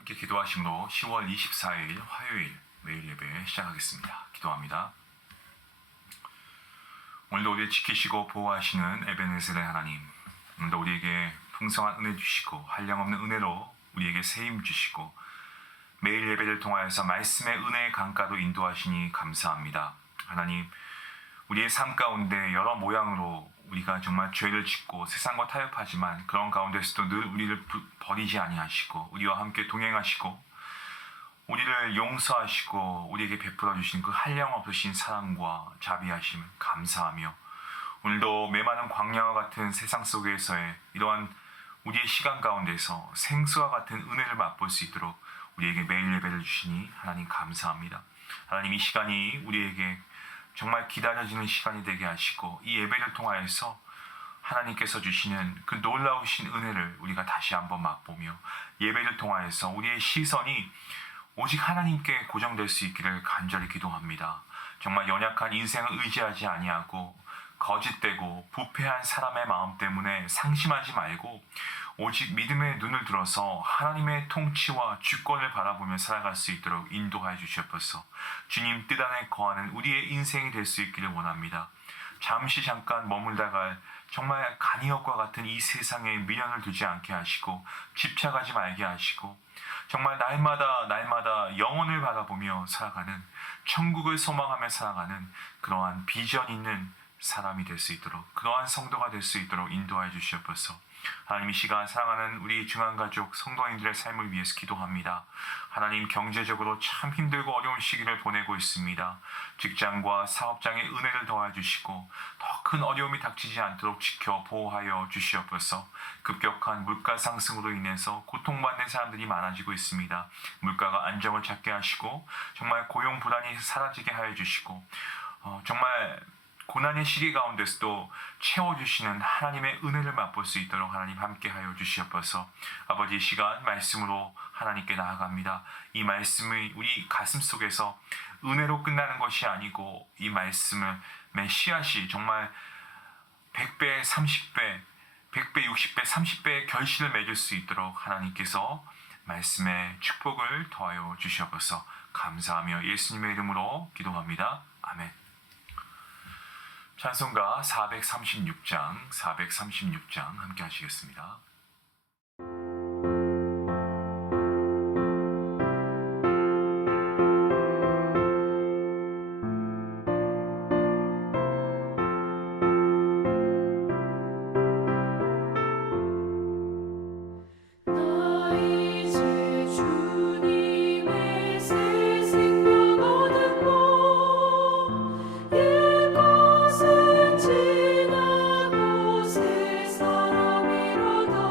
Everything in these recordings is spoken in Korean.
함께 기도하심으로 10월 24일 화요일 매일 예배 시작하겠습니다. 기도합니다. 오늘도 우리를 지키시고 보호하시는 에베네셀의 하나님, 오늘도 우리에게 풍성한 은혜 주시고 한량없는 은혜로 우리에게 세임 주시고 매일 예배를 통하여서 말씀의 은혜의 강가로 인도하시니 감사합니다. 하나님, 우리의 삶 가운데 여러 모양으로 우리가 정말 죄를 짓고 세상과 타협하지만 그런 가운데서도 늘 우리를 버리지 아니하시고 우리와 함께 동행하시고 우리를 용서하시고 우리에게 베풀어 주신 그 한량없으신 사랑과 자비하심 감사하며 오늘도 메마른 광야와 같은 세상 속에서의 이러한 우리의 시간 가운데서 생수와 같은 은혜를 맛볼 수 있도록 우리에게 매일 예배를 주시니 하나님 감사합니다. 하나님, 이 시간이 우리에게 정말 기다려지는 시간이 되게 하시고 이 예배를 통하여서 하나님께서 주시는 그 놀라우신 은혜를 우리가 다시 한번 맛보며 예배를 통하여서 우리의 시선이 오직 하나님께 고정될 수 있기를 간절히 기도합니다. 정말 연약한 인생을 의지하지 아니하고 거짓되고 부패한 사람의 마음 때문에 상심하지 말고 오직 믿음의 눈을 들어서 하나님의 통치와 주권을 바라보며 살아갈 수 있도록 인도하여 주시옵소서. 주님 뜻 안에 거하는 우리의 인생이 될 수 있기를 원합니다. 잠깐 머물다가 정말 간이역과 같은 이 세상에 미련을 두지 않게 하시고 집착하지 말게 하시고 정말 날마다 영혼을 바라보며 살아가는, 천국을 소망하며 살아가는 그러한 비전 있는 사람이 될 수 있도록, 그러한 성도가 될 수 있도록 인도하여 주시옵소서. 하나님, 이 시간 사랑하는 우리 중환가족 성도님들의 삶을 위해서 기도합니다. 하나님, 경제적으로 참 힘들고 어려운 시기를 보내고 있습니다. 직장과 사업장에 은혜를 더해 주시고 더 큰 어려움이 닥치지 않도록 지켜 보호하여 주시옵소서. 급격한 물가 상승으로 인해서 고통받는 사람들이 많아지고 있습니다. 물가가 안정을 찾게 하시고 정말 고용 불안이 사라지게 하여 주시고 정말 고난의 시기 가운데서도 채워주시는 하나님의 은혜를 맛볼 수 있도록 하나님 함께하여 주시옵소서. 아버지, 이 시간 말씀으로 하나님께 나아갑니다. 이 말씀이 우리 가슴 속에서 은혜로 끝나는 것이 아니고 이 말씀을 씨앗이 정말 100배, 30배, 100배, 60배, 30배의 결실을 맺을 수 있도록 하나님께서 말씀의 축복을 더하여 주시옵소서. 감사하며 예수님의 이름으로 기도합니다. 아멘. 찬송가 436장 함께 하시겠습니다. 지나고 새 사람 이루다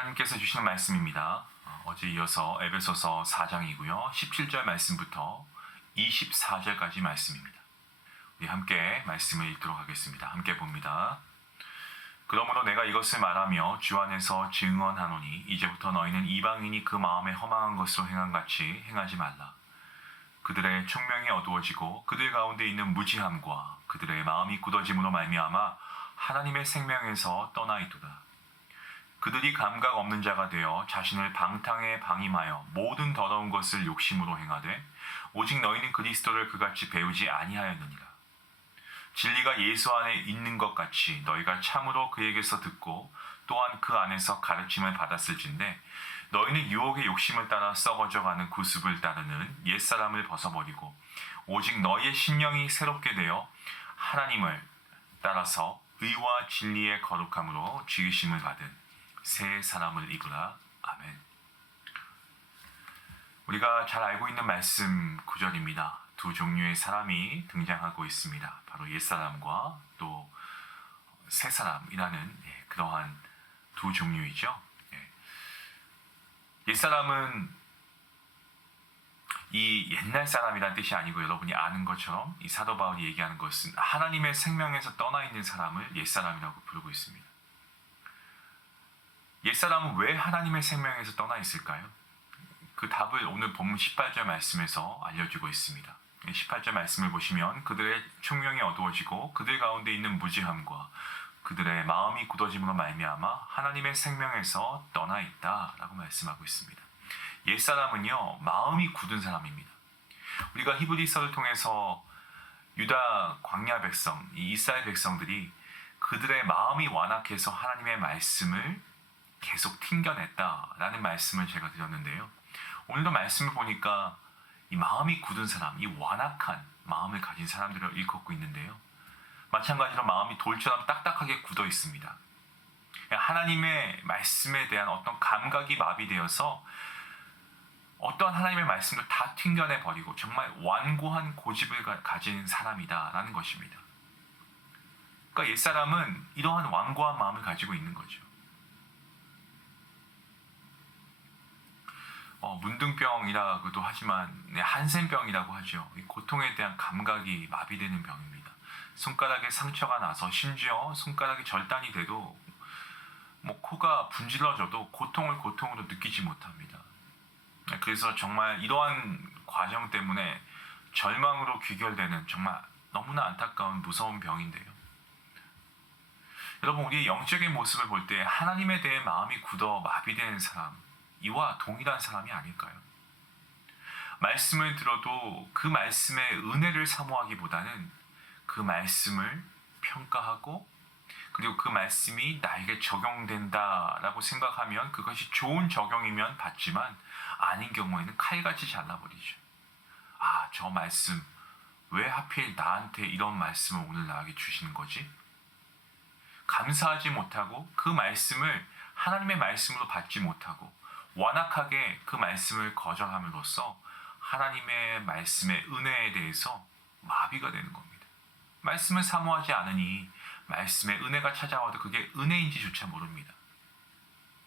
하나님께서 주시는 말씀입니다. 어제 이어서 에베소서 4장이고요. 17절 말씀부터 24절까지 말씀입니다. 우리 함께 말씀을 읽도록 하겠습니다. 함께 봅니다. 그러므로 내가 이것을 말하며 주 안에서 증언하노니 이제부터 너희는 이방인이 그 마음에 허망한 것으로 행함같이 행하지 말라. 그들의 총명이 어두워지고 그들 가운데 있는 무지함과 그들의 마음이 굳어짐으로 말미암아 하나님의 생명에서 떠나있도다. 그들이 감각 없는 자가 되어 자신을 방탕에 방임하여 모든 더러운 것을 욕심으로 행하되 오직 너희는 그리스도를 그같이 배우지 아니하였느니라. 진리가 예수 안에 있는 것 같이 너희가 참으로 그에게서 듣고 또한 그 안에서 가르침을 받았을진데 너희는 유혹의 욕심을 따라 썩어져가는 구습을 따르는 옛사람을 벗어버리고 오직 너희의 심령이 새롭게 되어 하나님을 따라서 의와 진리의 거룩함으로 지으심을 받은 새 사람을 입으라. 아멘. 우리가 잘 알고 있는 말씀 구절입니다. 두 종류의 사람이 등장하고 있습니다. 바로 옛사람과 또 새사람이라는 그러한 두 종류이죠. 옛사람은 이 옛날 사람이라는 뜻이 아니고 여러분이 아는 것처럼 이 사도 바울이 얘기하는 것은 하나님의 생명에서 떠나 있는 사람을 옛사람이라고 부르고 있습니다. 옛사람은 왜 하나님의 생명에서 떠나 있을까요? 그 답을 오늘 본문 18절 말씀에서 알려주고 있습니다. 18절 말씀을 보시면 그들의 총명이 어두워지고 그들 가운데 있는 무지함과 그들의 마음이 굳어짐으로 말미암아 하나님의 생명에서 떠나 있다라고 말씀하고 있습니다. 옛사람은요, 마음이 굳은 사람입니다. 우리가 히브리서를 통해서 유다 광야 백성, 이 이스라엘 백성들이 그들의 마음이 완악해서 하나님의 말씀을 계속 튕겨냈다라는 말씀을 제가 드렸는데요. 오늘도 말씀을 보니까 이 마음이 굳은 사람, 이 완악한 마음을 가진 사람들을 일컫고 있는데요. 마찬가지로 마음이 돌처럼 딱딱하게 굳어 있습니다. 하나님의 말씀에 대한 어떤 감각이 마비되어서 어떠한 하나님의 말씀도 다 튕겨내버리고 정말 완고한 고집을 가진 사람이다라는 것입니다. 그러니까 옛사람은 이러한 완고한 마음을 가지고 있는 거죠. 문둥병이라고도 하지만 한센병이라고 하죠. 이 고통에 대한 감각이 마비되는 병입니다. 손가락에 상처가 나서 심지어 손가락이 절단이 돼도 코가 분질러져도 고통을 고통으로 느끼지 못합니다. 그래서 정말 이러한 과정 때문에 절망으로 귀결되는 정말 너무나 안타까운 무서운 병인데요. 여러분, 우리의 영적인 모습을 볼 때 하나님에 대해 마음이 굳어 마비되는 사람, 이와 동일한 사람이 아닐까요? 말씀을 들어도 그 말씀의 은혜를 사모하기보다는 그 말씀을 평가하고 그리고 그 말씀이 나에게 적용된다라고 생각하면 그것이 좋은 적용이면 받지만 아닌 경우에는 칼같이 잘라버리죠. 저 말씀 왜 하필 나한테 이런 말씀을 오늘 나에게 주시는 거지? 감사하지 못하고 그 말씀을 하나님의 말씀으로 받지 못하고 완악하게 그 말씀을 거절함으로써 하나님의 말씀의 은혜에 대해서 마비가 되는 겁니다. 말씀을 사모하지 않으니 말씀의 은혜가 찾아와도 그게 은혜인지조차 모릅니다.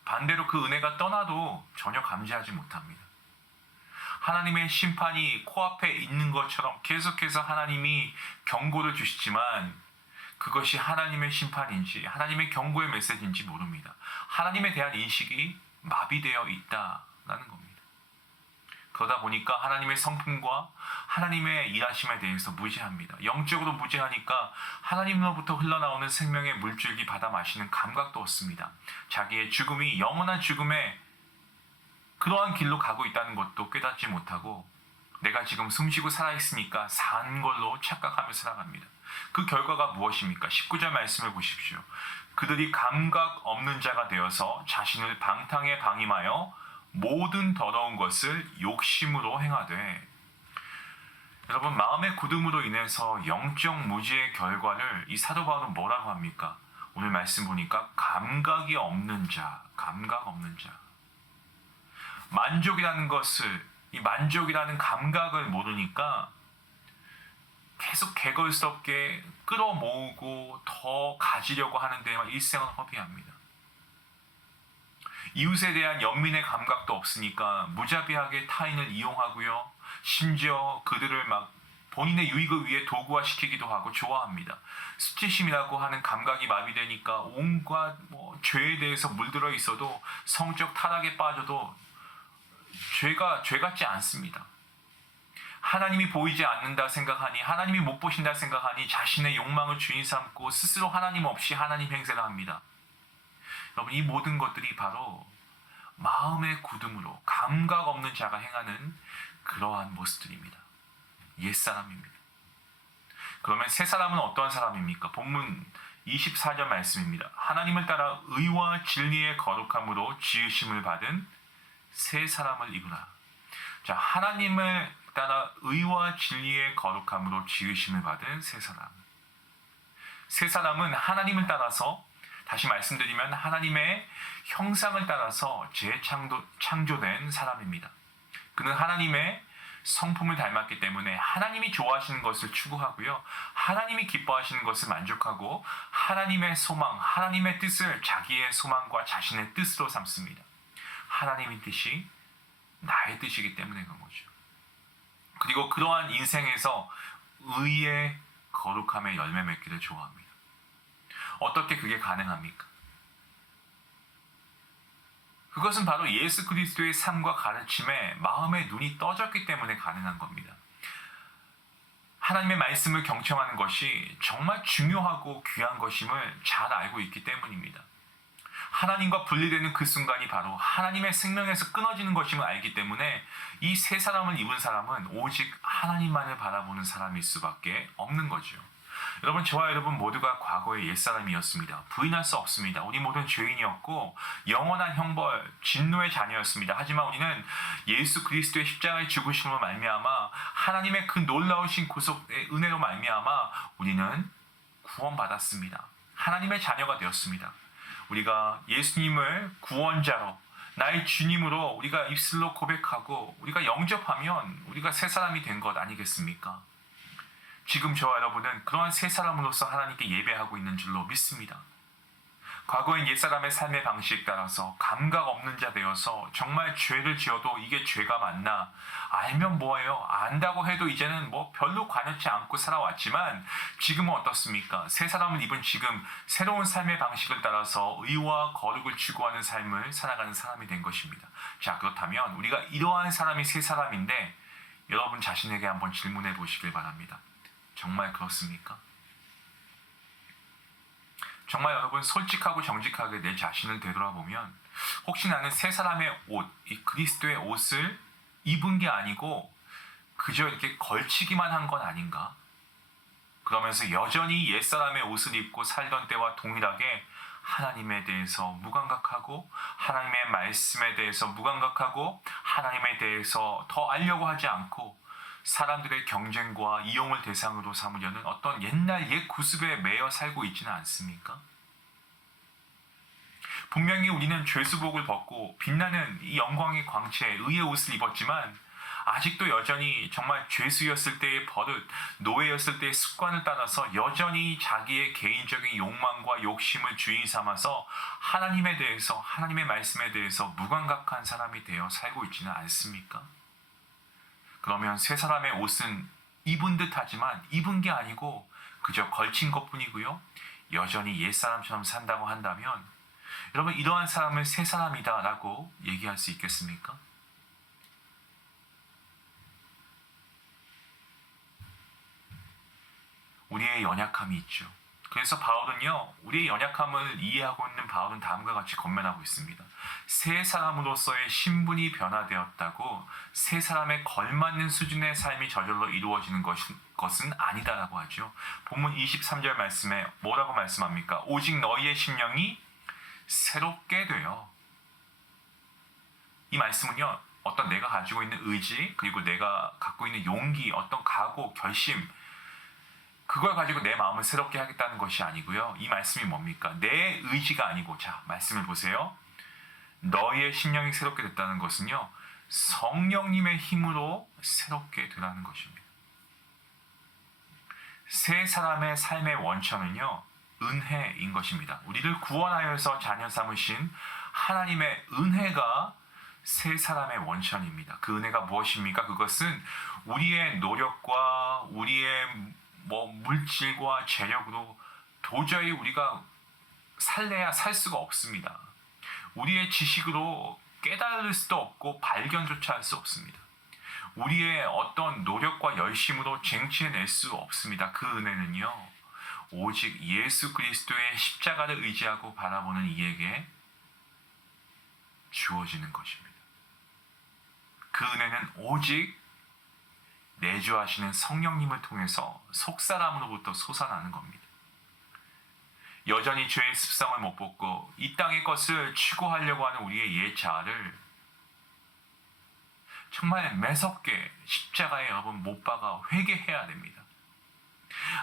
반대로 그 은혜가 떠나도 전혀 감지하지 못합니다. 하나님의 심판이 코앞에 있는 것처럼 계속해서 하나님이 경고를 주시지만 그것이 하나님의 심판인지 하나님의 경고의 메시지인지 모릅니다. 하나님에 대한 인식이 마비되어 있다라는 겁니다. 그러다 보니까 하나님의 성품과 하나님의 일하심에 대해서 무지합니다. 영적으로 무지하니까 하나님으로부터 흘러나오는 생명의 물줄기 받아 마시는 감각도 없습니다. 자기의 죽음이 영원한 죽음에 그러한 길로 가고 있다는 것도 깨닫지 못하고 내가 지금 숨쉬고 살아있으니까 산 걸로 착각하며 살아갑니다. 그 결과가 무엇입니까? 19절 말씀을 보십시오. 그들이 감각 없는 자가 되어서 자신을 방탕에 방임하여 모든 더러운 것을 욕심으로 행하되. 여러분, 마음의 굳음으로 인해서 영적 무지의 결과를 이 사도 바울은 뭐라고 합니까? 오늘 말씀 보니까 감각이 없는 자, 감각 없는 자. 만족이라는 것을, 이 만족이라는 감각을 모르니까 계속 개걸스럽게 끌어모으고 더 가지려고 하는 데만 일생을 허비합니다. 이웃에 대한 연민의 감각도 없으니까 무자비하게 타인을 이용하고요. 심지어 그들을 막 본인의 유익을 위해 도구화시키기도 하고 좋아합니다. 수치심이라고 하는 감각이 마비되니까 온갖 죄에 대해서 물들어 있어도 성적 타락에 빠져도 죄 같지 않습니다. 하나님이 보이지 않는다 생각하니, 하나님이 못 보신다 생각하니 자신의 욕망을 주인 삼고 스스로 하나님 없이 하나님 행세를 합니다. 여러분, 이 모든 것들이 바로 마음의 굳음으로 감각 없는 자가 행하는 그러한 모습들입니다. 옛사람입니다. 그러면 새 사람은 어떠한 사람입니까? 본문 24절 말씀입니다. 하나님을 따라 의와 진리의 거룩함으로 지으심을 받은 새 사람을 이루라. 자, 하나님을 따라 의와 진리의 거룩함으로 지으심을 받은 새 사람. 새 사람은 하나님을 따라서, 다시 말씀드리면 하나님의 형상을 따라서 재창조된 사람입니다. 그는 하나님의 성품을 닮았기 때문에 하나님이 좋아하시는 것을 추구하고요. 하나님이 기뻐하시는 것을 만족하고 하나님의 소망, 하나님의 뜻을 자기의 소망과 자신의 뜻으로 삼습니다. 하나님의 뜻이 나의 뜻이기 때문에 그런 거죠. 그리고 그러한 인생에서 의의 거룩함의 열매 맺기를 좋아합니다. 어떻게 그게 가능합니까? 그것은 바로 예수 그리스도의 삶과 가르침에 마음의 눈이 떠졌기 때문에 가능한 겁니다. 하나님의 말씀을 경청하는 것이 정말 중요하고 귀한 것임을 잘 알고 있기 때문입니다. 하나님과 분리되는 그 순간이 바로 하나님의 생명에서 끊어지는 것임을 알기 때문에 이 새 사람을 입은 사람은 오직 하나님만을 바라보는 사람일 수밖에 없는 거죠. 여러분, 저와 여러분 모두가 과거의 옛사람이었습니다. 부인할 수 없습니다. 우리 모두는 죄인이었고 영원한 형벌, 진노의 자녀였습니다. 하지만 우리는 예수 그리스도의 십자가의 죽으심으로 말미암아 하나님의 그 놀라우신 구속의 은혜로 말미암아 우리는 구원받았습니다. 하나님의 자녀가 되었습니다. 우리가 예수님을 구원자로, 나의 주님으로 우리가 입술로 고백하고 우리가 영접하면 우리가 새 사람이 된 것 아니겠습니까? 지금 저와 여러분은 그러한 새 사람으로서 하나님께 예배하고 있는 줄로 믿습니다. 과거의 옛사람의 삶의 방식에 따라서 감각 없는 자 되어서 정말 죄를 지어도 이게 죄가 맞나? 알면 뭐예요? 안다고 해도 이제는 별로 관여치 않고 살아왔지만 지금은 어떻습니까? 새 사람을 입은 지금 새로운 삶의 방식을 따라서 의와 거룩을 추구하는 삶을 살아가는 사람이 된 것입니다. 자, 그렇다면 우리가 이러한 사람이 새 사람인데 여러분 자신에게 한번 질문해 보시길 바랍니다. 정말 그렇습니까? 정말 여러분 솔직하고 정직하게 내 자신을 되돌아보면 혹시 나는 새 사람의 옷, 이 그리스도의 옷을 입은 게 아니고 그저 이렇게 걸치기만 한 건 아닌가? 그러면서 여전히 옛사람의 옷을 입고 살던 때와 동일하게 하나님에 대해서 무감각하고 하나님의 말씀에 대해서 무감각하고 하나님에 대해서 더 알려고 하지 않고 사람들의 경쟁과 이용을 대상으로 삼으려는 어떤 옛날 옛 구습에 매여 살고 있지는 않습니까? 분명히 우리는 죄수복을 벗고 빛나는 이 영광의 광채, 의의 옷을 입었지만 아직도 여전히 정말 죄수였을 때의 버릇, 노예였을 때의 습관을 따라서 여전히 자기의 개인적인 욕망과 욕심을 주인 삼아서 하나님에 대해서, 하나님의 말씀에 대해서 무감각한 사람이 되어 살고 있지는 않습니까? 그러면 새 사람의 옷은 입은 듯 하지만 입은 게 아니고 그저 걸친 것뿐이고요. 여전히 옛사람처럼 산다고 한다면 여러분, 이러한 사람을 새 사람이다 라고 얘기할 수 있겠습니까? 우리의 연약함이 있죠. 그래서 바울은요, 우리의 연약함을 이해하고 있는 바울은 다음과 같이 권면하고 있습니다. 새 사람으로서의 신분이 변화되었다고 새 사람에 걸맞는 수준의 삶이 저절로 이루어지는 것은 아니다라고 하죠. 본문 23절 말씀에 뭐라고 말씀합니까? 오직 너희의 심령이 새롭게 되어. 이 말씀은요, 어떤 내가 가지고 있는 의지, 그리고 내가 갖고 있는 용기, 어떤 각오, 결심, 그걸 가지고 내 마음을 새롭게 하겠다는 것이 아니고요. 이 말씀이 뭡니까? 내 의지가 아니고, 자, 말씀을 보세요. 너희의 심령이 새롭게 됐다는 것은요, 성령님의 힘으로 새롭게 되라는 것입니다. 새 사람의 삶의 원천은요, 은혜인 것입니다. 우리를 구원하여서 자녀 삼으신 하나님의 은혜가 새 사람의 원천입니다. 그 은혜가 무엇입니까? 그것은 우리의 노력과 우리의 물질과 재력으로 도저히 우리가 살래야 살 수가 없습니다. 우리의 지식으로 깨달을 수도 없고 발견조차 할 수 없습니다. 우리의 어떤 노력과 열심으로 쟁취해낼 수 없습니다. 그 은혜는요, 오직 예수 그리스도의 십자가를 의지하고 바라보는 이에게 주어지는 것입니다. 그 은혜는 오직 내주하시는 성령님을 통해서 속사람으로부터 솟아나는 겁니다. 여전히 죄의 습성을 못 벗고 이 땅의 것을 추구하려고 하는 우리의 옛 자아를 정말 매섭게 십자가에 여러분 못 박아 회개해야 됩니다.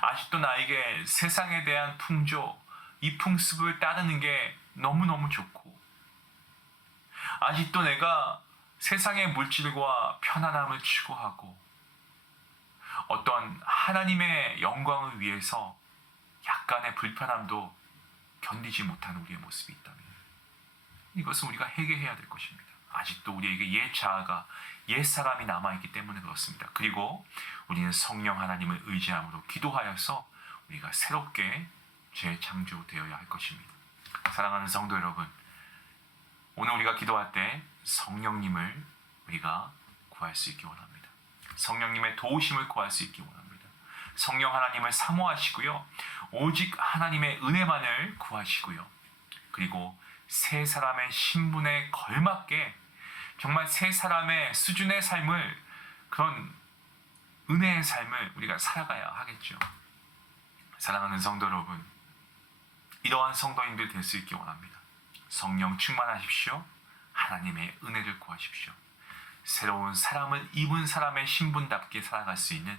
아직도 나에게 세상에 대한 풍조, 이 풍습을 따르는 게 너무너무 좋고, 아직도 내가 세상의 물질과 편안함을 추구하고 어떤 하나님의 영광을 위해서 약간의 불편함도 견디지 못하는 우리의 모습이 있다면 이것은 우리가 회개해야 될 것입니다. 아직도 우리에게 옛 자아가, 옛 사람이 남아있기 때문에 그렇습니다. 그리고 우리는 성령 하나님을 의지함으로 기도하여서 우리가 새롭게 재창조되어야 할 것입니다. 사랑하는 성도 여러분, 오늘 우리가 기도할 때 성령님을 우리가 구할 수 있기 원합니다. 성령님의 도우심을 구할 수 있기 원합니다. 성령 하나님을 사모하시고요, 오직 하나님의 은혜만을 구하시고요, 그리고 새 사람의 신분에 걸맞게 정말 새 사람의 수준의 삶을, 그런 은혜의 삶을 우리가 살아가야 하겠죠. 사랑하는 성도 여러분, 이러한 성도인들 될 수 있기 원합니다. 성령 충만하십시오. 하나님의 은혜를 구하십시오. 새로운 사람을 입은 사람의 신분답게 살아갈 수 있는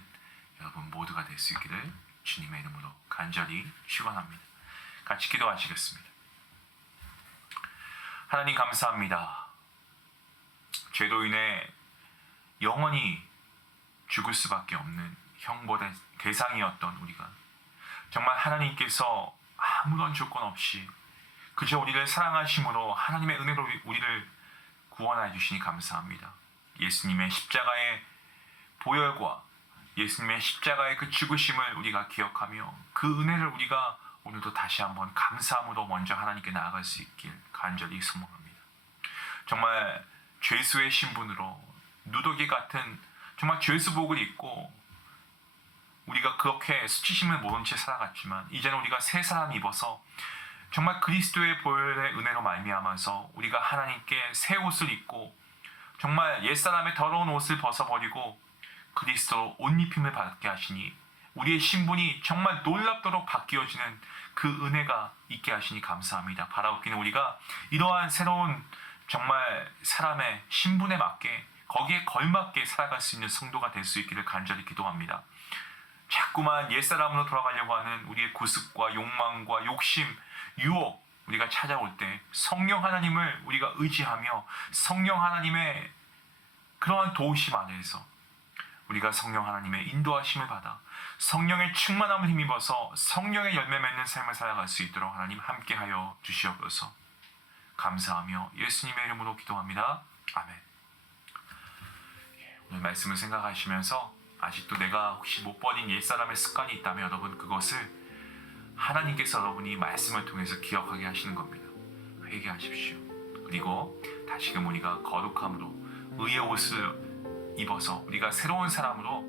여러분 모두가 될 수 있기를 주님의 이름으로 간절히 축원합니다. 같이 기도하시겠습니다. 하나님 감사합니다. 죄로 인해 영원히 죽을 수밖에 없는 형벌의 대상이었던 우리가 정말 하나님께서 아무런 조건 없이 그저 우리를 사랑하심으로 하나님의 은혜로 우리를 구원하여 주시니 감사합니다. 예수님의 십자가의 보혈과 예수님의 십자가의 그 죽으심을 우리가 기억하며 그 은혜를 우리가 오늘도 다시 한번 감사함으로 먼저 하나님께 나아갈 수 있길 간절히 소망합니다. 정말 죄수의 신분으로 누더기 같은 정말 죄수복을 입고 우리가 그렇게 수치심을 모른 채 살아갔지만 이제는 우리가 새 사람이 입어서 정말 그리스도의 보혈의 은혜로 말미암아서 우리가 하나님께 새 옷을 입고 정말 옛사람의 더러운 옷을 벗어버리고 그리스도로 옷 입힘을 받게 하시니 우리의 신분이 정말 놀랍도록 바뀌어지는 그 은혜가 있게 하시니 감사합니다. 바라옵기는 우리가 이러한 새로운 정말 사람의 신분에 맞게 거기에 걸맞게 살아갈 수 있는 성도가 될 수 있기를 간절히 기도합니다. 자꾸만 옛사람으로 돌아가려고 하는 우리의 구습과 욕망과 욕심, 유혹 우리가 찾아올 때 성령 하나님을 우리가 의지하며 성령 하나님의 그러한 도우심 안에서 우리가 성령 하나님의 인도하심을 받아 성령의 충만함을 힘입어서 성령의 열매 맺는 삶을 살아갈 수 있도록 하나님 함께하여 주시옵소서. 감사하며 예수님의 이름으로 기도합니다. 아멘. 오늘 말씀을 생각하시면서 아직도 내가 혹시 못 버린 옛사람의 습관이 있다면 여러분 그것을 하나님께서 여러분이 말씀을 통해서 기억하게 하시는 겁니다. 회개하십시오. 그리고 다시금 우리가 거룩함으로 의의 옷을 입어서 우리가 새로운 사람으로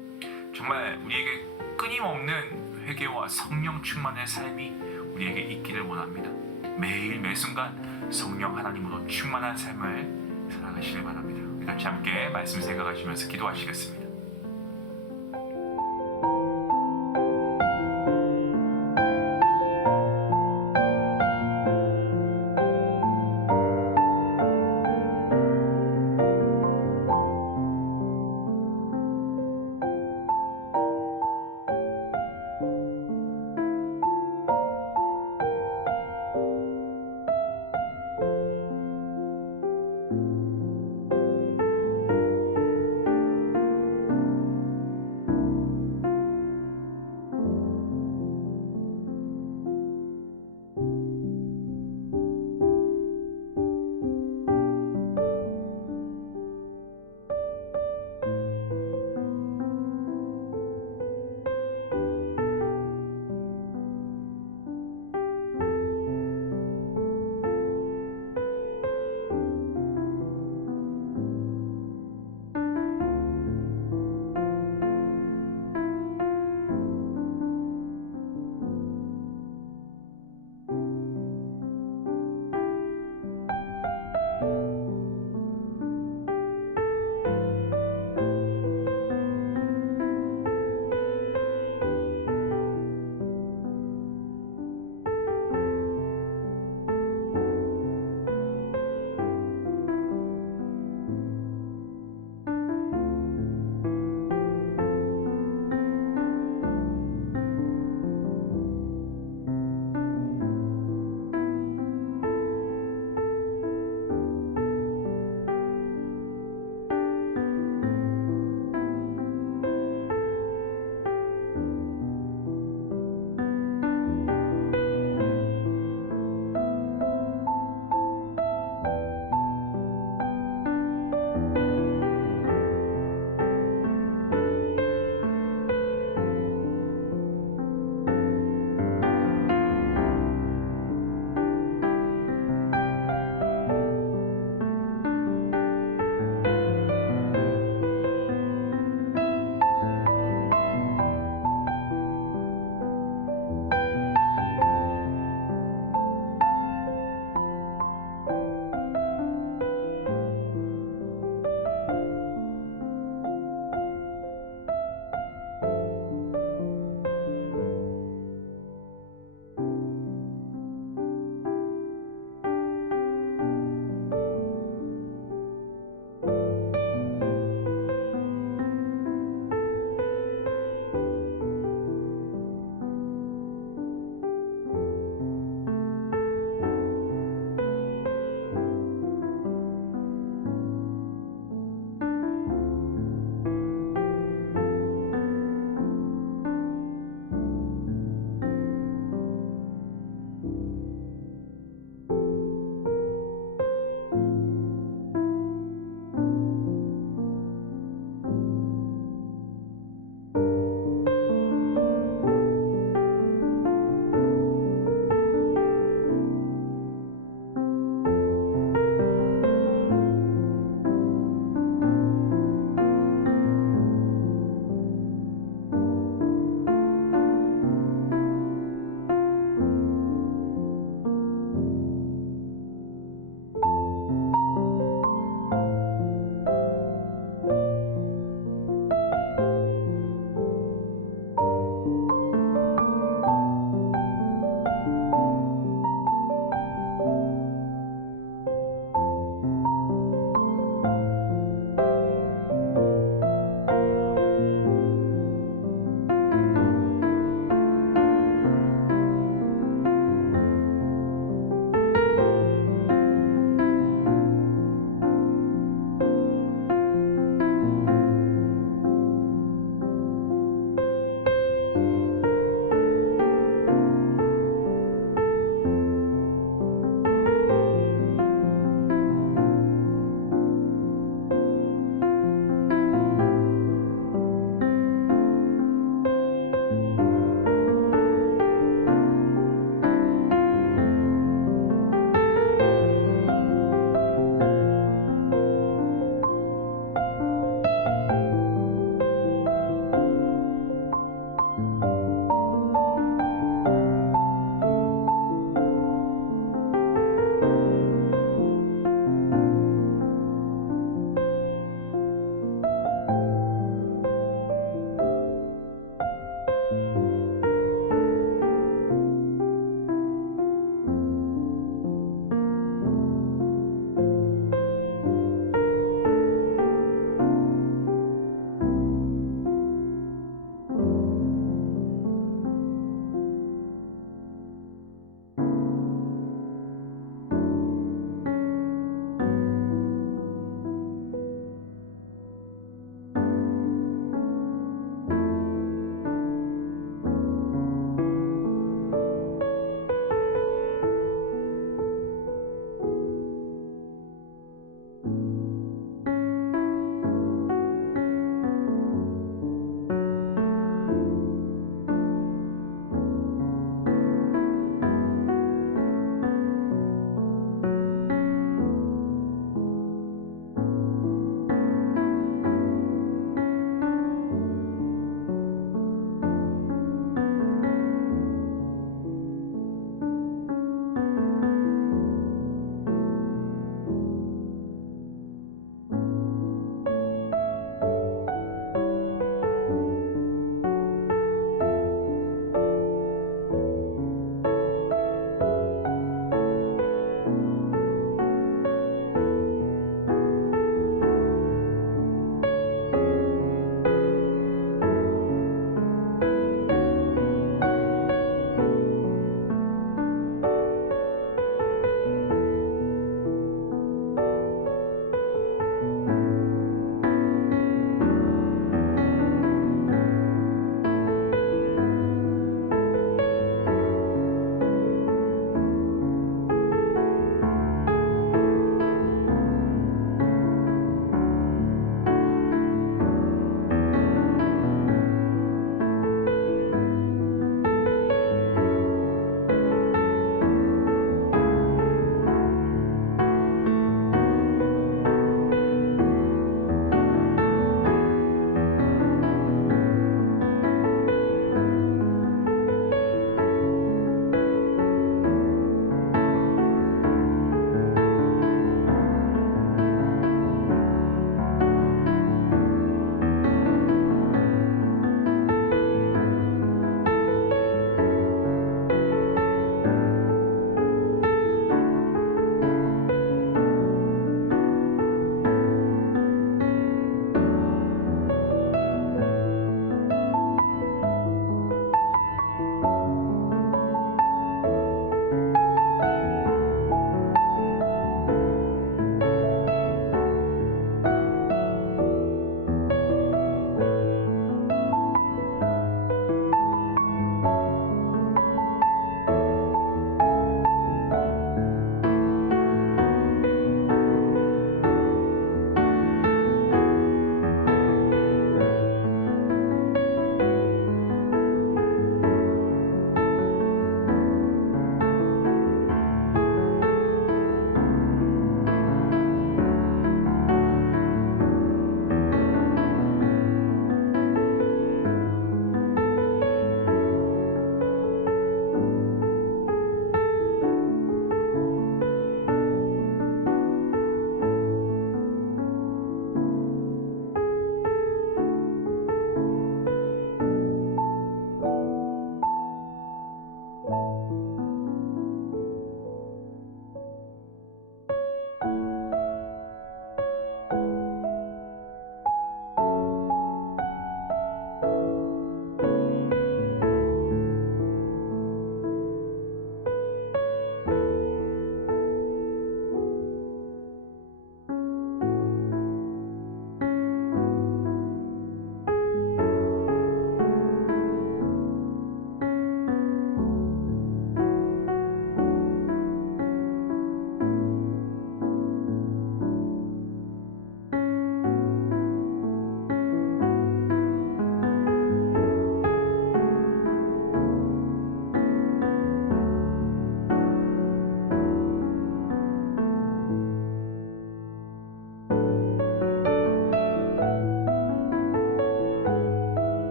정말 우리에게 끊임없는 회개와 성령 충만의 삶이 우리에게 있기를 원합니다. 매일 매순간 성령 하나님으로 충만한 삶을 살아가시길 바랍니다. 우리 같이 함께 말씀 생각하시면서 기도하시겠습니다.